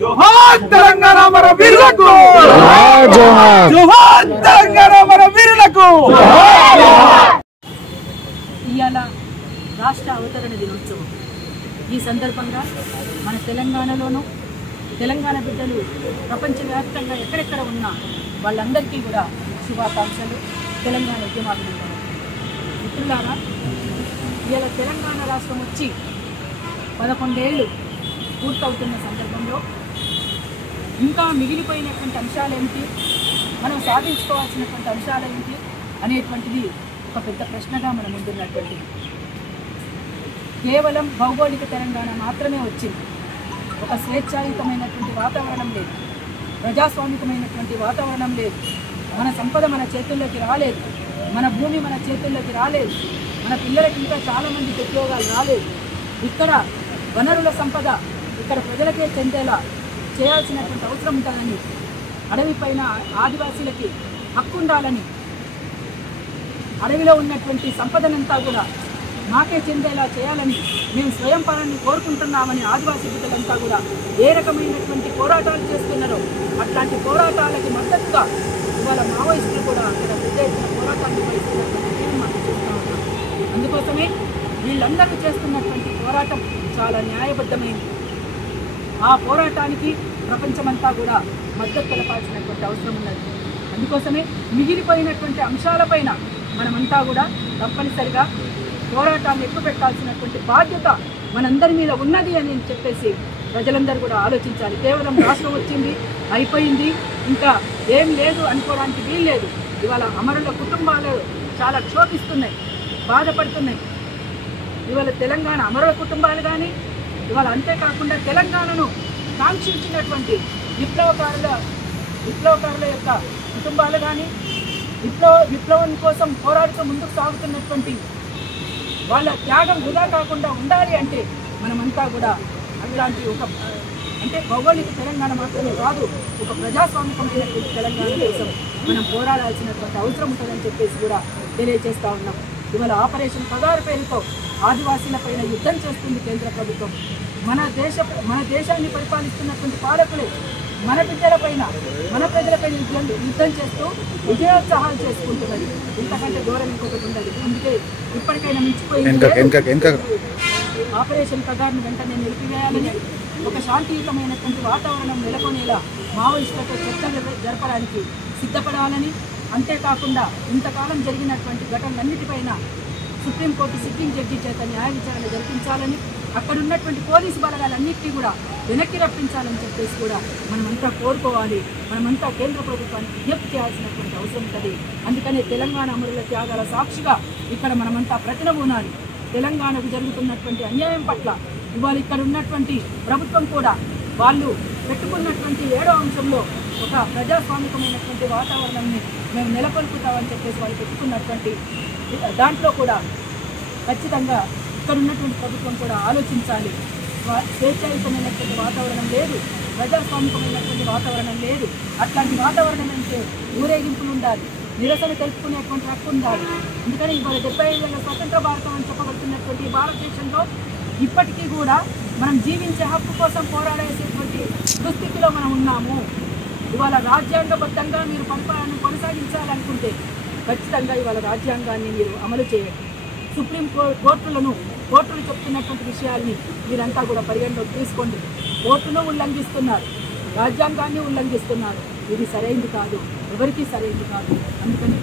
జోహార్ తెలంగాణ మన వీరులకు, జోహార్ తెలంగాణ మన వీరులకు. ఇవాళ రాష్ట్ర అవతరణ దినోత్సవం. ఈ సందర్భంగా మన తెలంగాణలోనూ తెలంగాణ బిడ్డలు ప్రపంచవ్యాప్తంగా ఎక్కడెక్కడ ఉన్నా వాళ్ళందరికీ కూడా శుభాకాంక్షలు, తెలంగాణ ఉద్యమాభినందనలు. మిత్రులారా, ఇవాళ తెలంగాణ రాష్ట్రం వచ్చి 11 ఏళ్ళు పూర్తవుతున్న సందర్భంలో ఇంకా మిగిలిపోయినటువంటి అంశాలేంటి, మనం సాధించుకోవాల్సినటువంటి అంశాలేంటి అనేటువంటిది ఒక పెద్ద ప్రశ్నగా మన ముందున్నటువంటిది. కేవలం భౌగోళిక తెలంగాణ మాత్రమే వచ్చింది. ఒక స్వేచ్ఛాయుతమైనటువంటి వాతావరణం లేదు, ప్రజాస్వామికమైనటువంటి వాతావరణం లేదు, మన సంపద మన చేతుల్లోకి రాలేదు, మన భూమి మన చేతుల్లోకి రాలేదు, మన పిల్లలకి ఇంకా చాలామందికి ఉద్యోగాలు రాలేదు. ఇక్కడ వనరుల సంపద ఇక్కడ ప్రజలకే చెందేలా చేయాల్సినటువంటి అవసరం ఉంటుందని, అడవిపైన ఆదివాసీలకి హక్కు ఉండాలని, అడవిలో ఉన్నటువంటి సంపదనంతా కూడా మాకే చెందేలా చేయాలని మేము స్వయం పాలనని కోరుకుంటున్నామని ఆదివాసీ బిడ్డలంతా కూడా ఏ రకమైనటువంటి పోరాటాలు చేస్తున్నారో అట్లాంటి పోరాటాలకి మద్దతుగా ఇవాళ మావోయిస్టులు కూడా అక్కడ పెద్ద ఎత్తున పోరాటాలు నిర్వహిస్తున్నటువంటి మనం చూస్తూ ఉన్నాం. అందుకోసమే వీళ్ళందరూ చేస్తున్నటువంటి పోరాటం చాలా న్యాయబద్ధమైంది. ఆ పోరాటానికి ప్రపంచమంతా కూడా మద్దతు తెలపాల్సినటువంటి అవసరం ఉన్నది. అందుకోసమే మిగిలిపోయినటువంటి అంశాలపైన మనమంతా కూడా తప్పనిసరిగా పోరాటాన్ని ఎక్కువ పెట్టాల్సినటువంటి బాధ్యత మనందరి మీద ఉన్నది అని చెప్పేసి ప్రజలందరూ కూడా ఆలోచించాలి. కేవలం రాష్ట్రం వచ్చింది అయిపోయింది ఇంకా ఏం లేదు అనుకోవడానికి వీల్లేదు. ఇవాళ అమరుల కుటుంబాలు చాలా క్షోభిస్తున్నాయి, బాధపడుతున్నాయి. ఇవాళ తెలంగాణ అమరుల కుటుంబాలు కానీ ఇవాళ అంతేకాకుండా తెలంగాణను కాంక్షించినటువంటి విప్లవకారుల యొక్క కుటుంబాలు కానీ విప్లవం కోసం పోరాడుతూ ముందుకు సాగుతున్నటువంటి వాళ్ళ త్యాగం వృధా కాకుండా ఉండాలి అంటే మనమంతా కూడా అలాంటి ఒక అంటే భౌగోళిక తెలంగాణ మాత్రమే కాదు, ఒక ప్రజాస్వామికమైనటువంటి తెలంగాణ కోసం మనం పోరాడాల్సినటువంటి అవసరం ఉంటుందని చెప్పేసి కూడా తెలియజేస్తూ ఉన్నాం. ఇవాళ ఆపరేషన్ పగారు పేరుతో ఆదివాసీలపైన యుద్ధం చేస్తుంది కేంద్ర ప్రభుత్వం. మన దేశాన్ని పరిపాలిస్తున్నటువంటి పాలకులే మన బిడ్డలపైన మన ప్రజలపైన యుద్ధం చేస్తూ విజయోత్సాహాలు చేసుకుంటున్నది. ఇంతకంటే దూరం ఇంకొకటి ఉండదు. అందుకే ఇప్పటికైనా మించిపోయింది. ఆపరేషన్ పగార్ను వెంటనే నిలిపివేయాలని, ఒక శాంతియుతమైనటువంటి వాతావరణం నెలకొనేలా మావోయిస్టులతో చర్చలు జరపడానికి సిద్ధపడాలని, అంతేకాకుండా ఇంతకాలం జరిగినటువంటి ఘటనలన్నిటిపైన సుప్రీంకోర్టు సిట్టింగ్ జడ్జి చేత న్యాయ విచారణ జరిపించాలని, అక్కడ ఉన్నటువంటి పోలీసు బలగాలన్నింటినీ కూడా వెనక్కి రప్పించాలని చెప్పేసి కూడా మనమంతా కోరుకోవాలి. మనమంతా కేంద్ర ప్రభుత్వానికి విజ్ఞప్తి చేయాల్సినటువంటి అవసరం ఉంటుంది. అందుకనే తెలంగాణ అమరుల త్యాగాల సాక్షిగా ఇక్కడ మనమంతా ప్రతినబూనాలి. తెలంగాణకు జరుగుతున్నటువంటి అన్యాయం పట్ల ఇవాళ ఇక్కడ ఉన్నటువంటి ప్రభుత్వం కూడా వాళ్ళు పెట్టుకున్నటువంటి 7వ అంశంలో ఒక ప్రజాస్వామికమైనటువంటి వాతావరణాన్ని మేము నెలకొల్పుతామని చెప్పేసి వాళ్ళు పెట్టుకున్నటువంటి దాంట్లో కూడా ఖచ్చితంగా ఇక్కడ ఉన్నటువంటి ప్రభుత్వం కూడా ఆలోచించాలి. స్వేచ్ఛాయుతమైనటువంటి వాతావరణం లేదు, ప్రజాస్వామికమైనటువంటి వాతావరణం లేదు. అట్లాంటి వాతావరణం అంటే ఊరేగింపులు ఉండాలి, నిరసన తెలుపుకునేటువంటి హక్కు ఉండాలి. ఎందుకని ఇవాళ 75 ఏళ్ల స్వతంత్ర భారతం అని చెప్పబడుతున్నటువంటి భారతదేశంలో ఇప్పటికీ కూడా మనం జీవించే హక్కు కోసం పోరాడేసేటువంటి దుస్థితిలో మనం ఉన్నాము. ఇవాళ రాజ్యాంగబద్ధంగా మీరు పరిపాలన కొనసాగించాలనుకుంటే ఖచ్చితంగా ఇవాళ రాజ్యాంగాన్ని మీరు అమలు చేయండి. సుప్రీం కోర్టులు చెప్తున్నటువంటి విషయాల్ని మీరంతా కూడా పరిగణలోకి తీసుకోండి. కోర్టును ఉల్లంఘిస్తున్నారు, రాజ్యాంగాన్ని ఉల్లంఘిస్తున్నారు. ఇది సరైనది కాదు, ఎవరికీ సరైనది కాదు. అందుకని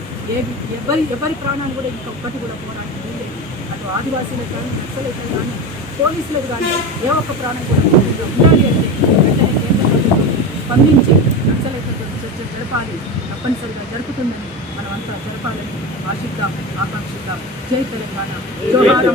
ఎవరి ప్రాణాలు కూడా ఇంకొకటి కూడా పోరాటం లేదు. అటు ఆదివాసీలకు కానీ, నక్సలైట్లకు కానీ, పోలీసులకు కానీ ఏ ఒక్క ప్రాణం కూడా ఉండాలి అంటే వెంటనే కేంద్ర ప్రభుత్వం స్పందించి నక్సలైట్లతో చర్చ జరపాలి. తప్పనిసరిగా జరుపుతుందని మనమంతా జరపాలని ఆశిద్దాం, ఆకాంక్షిద్దాం. జై తెలంగాణ, జోహార్.